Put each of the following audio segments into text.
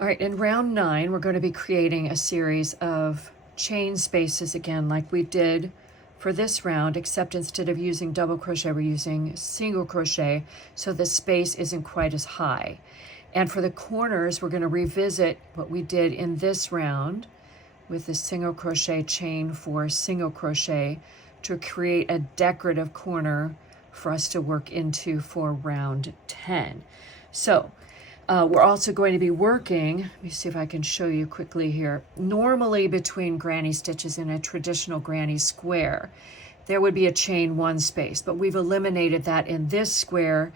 All right, in round 9, we're going to be creating a series of chain spaces again, like we did for this round, except instead of using double crochet, we're using single crochet, so the space isn't quite as high. And for the corners, we're going to revisit what we did in this round with the single crochet chain for single crochet to create a decorative corner for us to work into for round 10. So we're also going to be working, let me see if I can show you quickly here. Normally between granny stitches in a traditional granny square, there would be a chain 1 space, but we've eliminated that in this square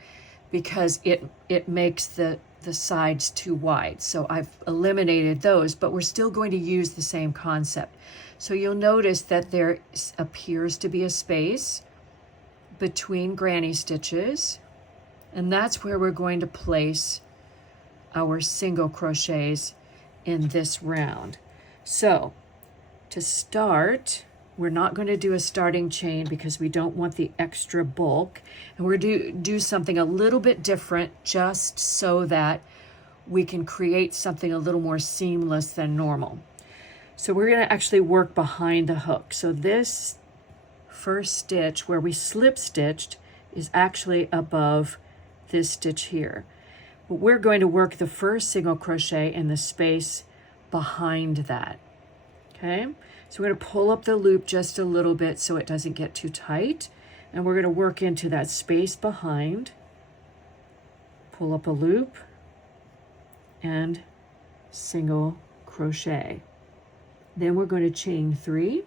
because it makes the sides too wide. So I've eliminated those, but we're still going to use the same concept. So you'll notice that there appears to be a space between granny stitches, and that's where we're going to place our single crochets in this round. So to start, we're not going to do a starting chain because we don't want the extra bulk, and we're going to do something a little bit different just so that we can create something a little more seamless than normal. So we're going to actually work behind the hook. So this first stitch where we slip stitched is actually above this stitch here. But we're going to work the first single crochet in the space behind that. Okay, so we're going to pull up the loop just a little bit so it doesn't get too tight, and we're going to work into that space behind, pull up a loop, and single crochet. Then we're going to chain 3.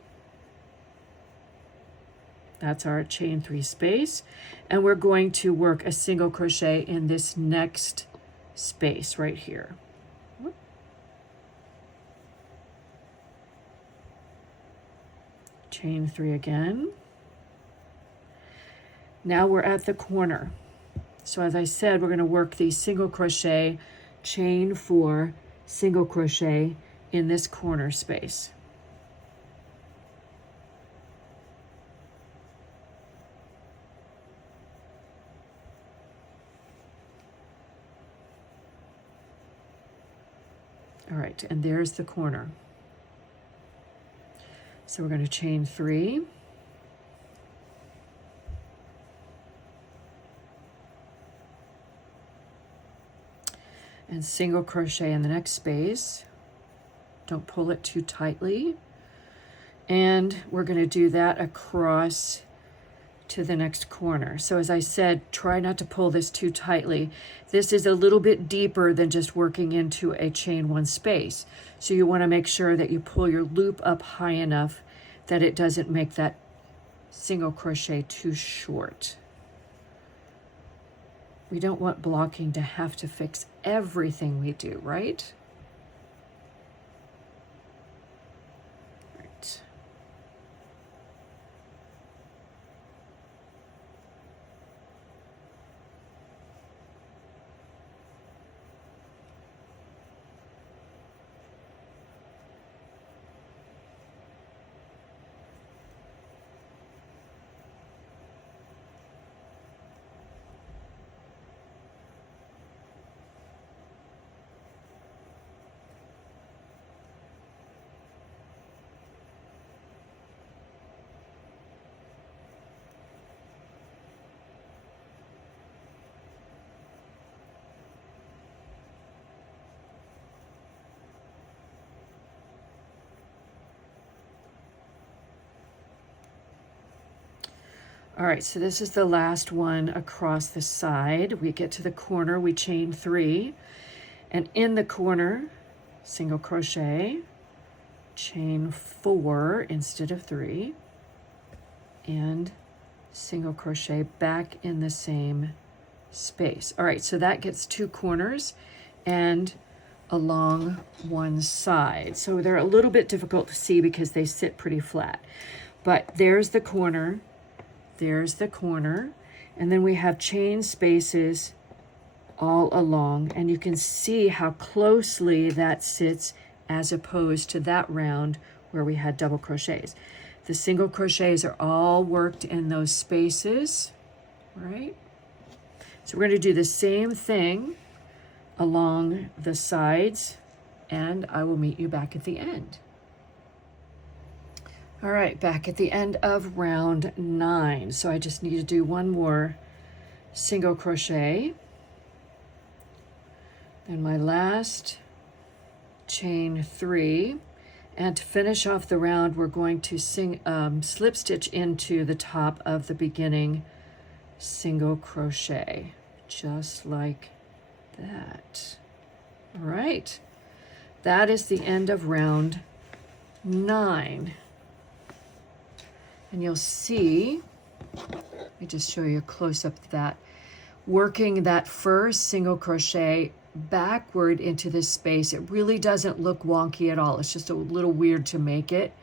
That's our chain 3 space, and we're going to work a single crochet in this next space right here. Chain 3 again. Now we're at the corner. So as I said, we're going to work the single crochet, chain 4, single crochet in this corner space. All right, and there's the corner. So we're going to chain 3. And single crochet in the next space. Don't pull it too tightly. And we're going to do that across to the next corner. So as I said, try not to pull this too tightly. This is a little bit deeper than just working into a chain 1 space. So you want to make sure that you pull your loop up high enough that it doesn't make that single crochet too short. We don't want blocking to have to fix everything we do, right? Right. All right, so this is the last one across the side. We get to the corner, we chain 3, and in the corner, single crochet, chain 4 instead of 3, and single crochet back in the same space. All right, so that gets 2 corners and along one side. So they're a little bit difficult to see because they sit pretty flat. But there's the corner. There's the corner, and then we have chain spaces all along, and you can see how closely that sits as opposed to that round where we had double crochets. The single crochets are all worked in those spaces, right? So we're going to do the same thing along the sides and I will meet you back at the end. All right, back at the end of round 9. So I just need to do one more single crochet. Then my last chain 3. And to finish off the round, we're going to slip stitch into the top of the beginning single crochet, just like that. All right, that is the end of round 9. And you'll see, let me just show you a close-up of that, working that first single crochet backward into this space. It really doesn't look wonky at all. It's just a little weird to make it,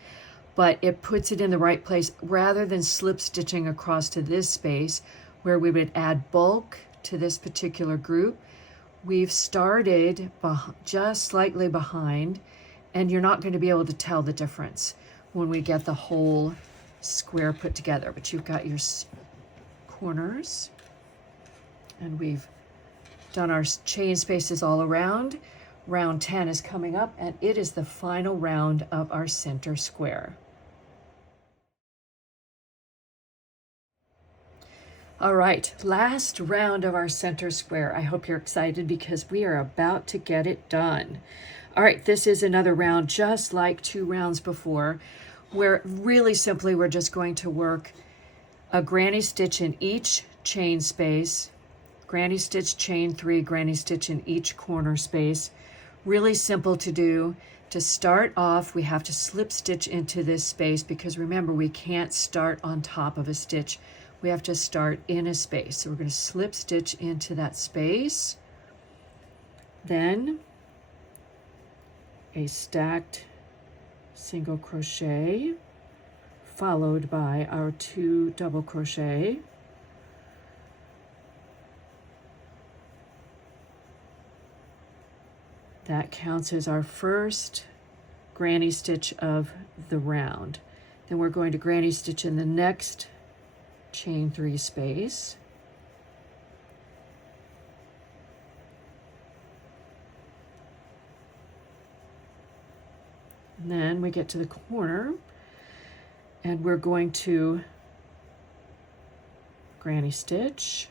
but it puts it in the right place rather than slip stitching across to this space where we would add bulk to this particular group. We've started just slightly behind, and you're not going to be able to tell the difference when we get the whole square put together. But you've got your corners, and we've done our chain spaces all around. Round 10 is coming up, and it is the final round of our center square. All right, last round of our center square. I hope you're excited because we are about to get it done. All right, this is another round just like 2 rounds before, where really simply we're just going to work a granny stitch in each chain space, granny stitch, chain 3, granny stitch in each corner space. Really simple to do. To start off, we have to slip stitch into this space because remember, we can't start on top of a stitch. We have to start in a space. So we're going to slip stitch into that space. Then a stacked single crochet followed by our 2 double crochet. That counts as our first granny stitch of the round. Then we're going to granny stitch in the next chain 3 space. And then we get to the corner, and we're going to granny stitch,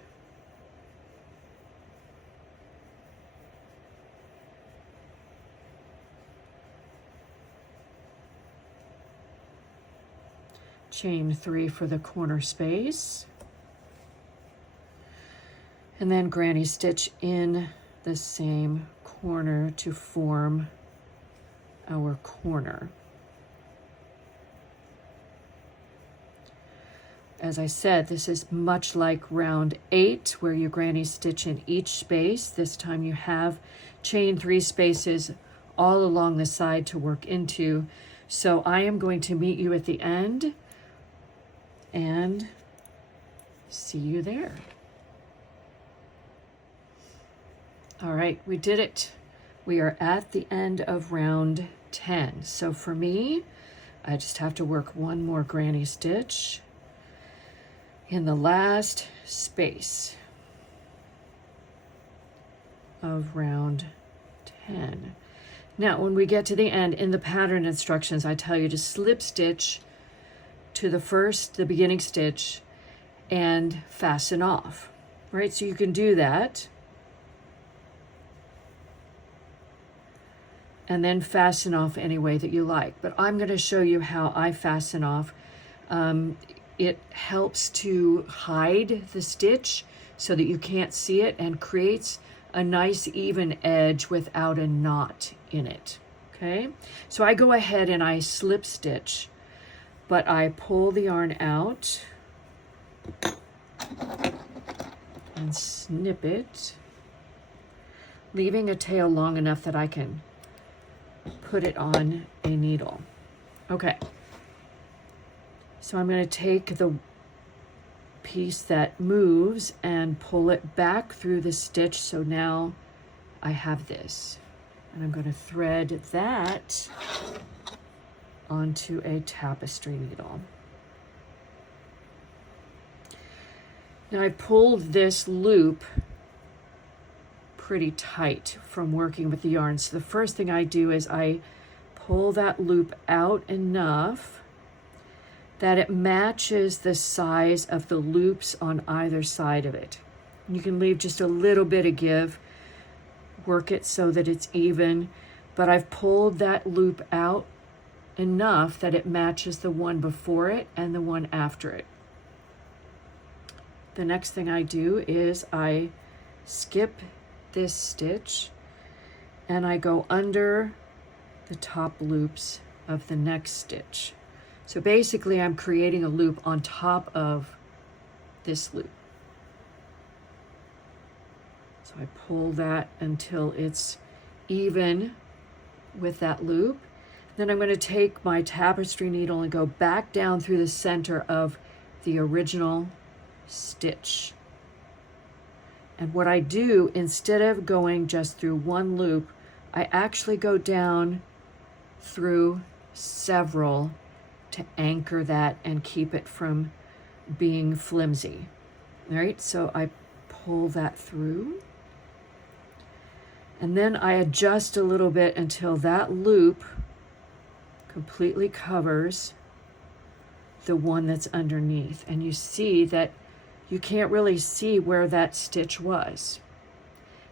chain 3 for the corner space, and then granny stitch in the same corner to form our corner. As I said, this is much like round 8 where you granny stitch in each space. This time you have chain 3 spaces all along the side to work into. So I am going to meet you at the end and see you there. All right, we did it. We are at the end of round 10. So for me, I just have to work one more granny stitch in the last space of round 10. Now, when we get to the end, in the pattern instructions, I tell you to slip stitch to the beginning stitch and fasten off, right? So you can do that. And then fasten off any way that you like. But I'm going to show you how I fasten off. It helps to hide the stitch so that you can't see it and creates a nice even edge without a knot in it, okay? So I go ahead and I slip stitch, but I pull the yarn out and snip it, leaving a tail long enough that I can put it on a needle. Okay. So I'm going to take the piece that moves and pull it back through the stitch. So now I have this. And I'm going to thread that onto a tapestry needle. Now I pulled this loop pretty tight from working with the yarn. So the first thing I do is I pull that loop out enough that it matches the size of the loops on either side of it. You can leave just a little bit of give, work it so that it's even, but I've pulled that loop out enough that it matches the one before it and the one after it. The next thing I do is I skip this stitch and I go under the top loops of the next stitch. So basically I'm creating a loop on top of this loop. So I pull that until it's even with that loop. Then I'm going to take my tapestry needle and go back down through the center of the original stitch. And what I do, instead of going just through one loop, I actually go down through several to anchor that and keep it from being flimsy. All right, so I pull that through. And then I adjust a little bit until that loop completely covers the one that's underneath. And you see that you can't really see where that stitch was.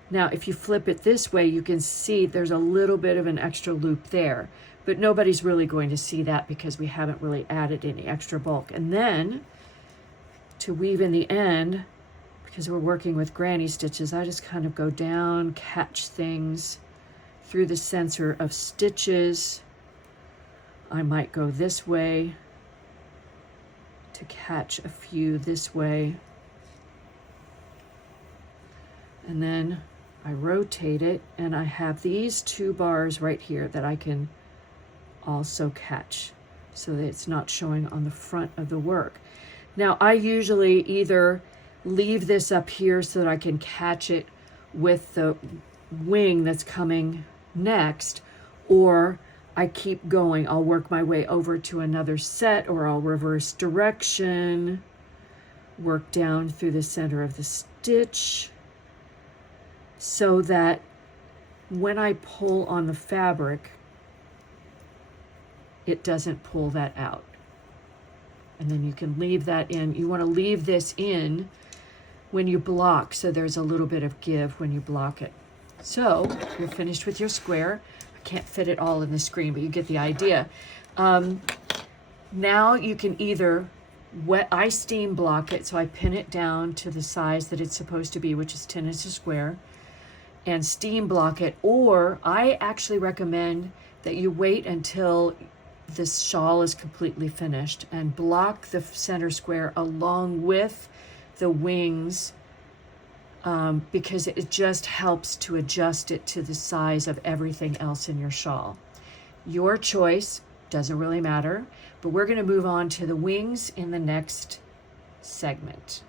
Now, if you flip it this way, you can see there's a little bit of an extra loop there, but nobody's really going to see that because we haven't really added any extra bulk. And then to weave in the end, because we're working with granny stitches, I just kind of go down, catch things through the center of stitches. I might go this way to catch a few this way. And then I rotate it and I have these two bars right here that I can also catch so that it's not showing on the front of the work. Now I usually either leave this up here so that I can catch it with the wing that's coming next, or I keep going. I'll work my way over to another set, or I'll reverse direction, work down through the center of the stitch so that when I pull on the fabric, it doesn't pull that out. And then you can leave that in. You want to leave this in when you block, so there's a little bit of give when you block it. So you're finished with your square. I can't fit it all in the screen, but you get the idea. Now you can either I steam block it, so I pin it down to the size that it's supposed to be, which is 10 inches square, and steam block it, or I actually recommend that you wait until this shawl is completely finished and block the center square along with the wings, because it just helps to adjust it to the size of everything else in your shawl. Your choice, doesn't really matter, but we're going to move on to the wings in the next segment.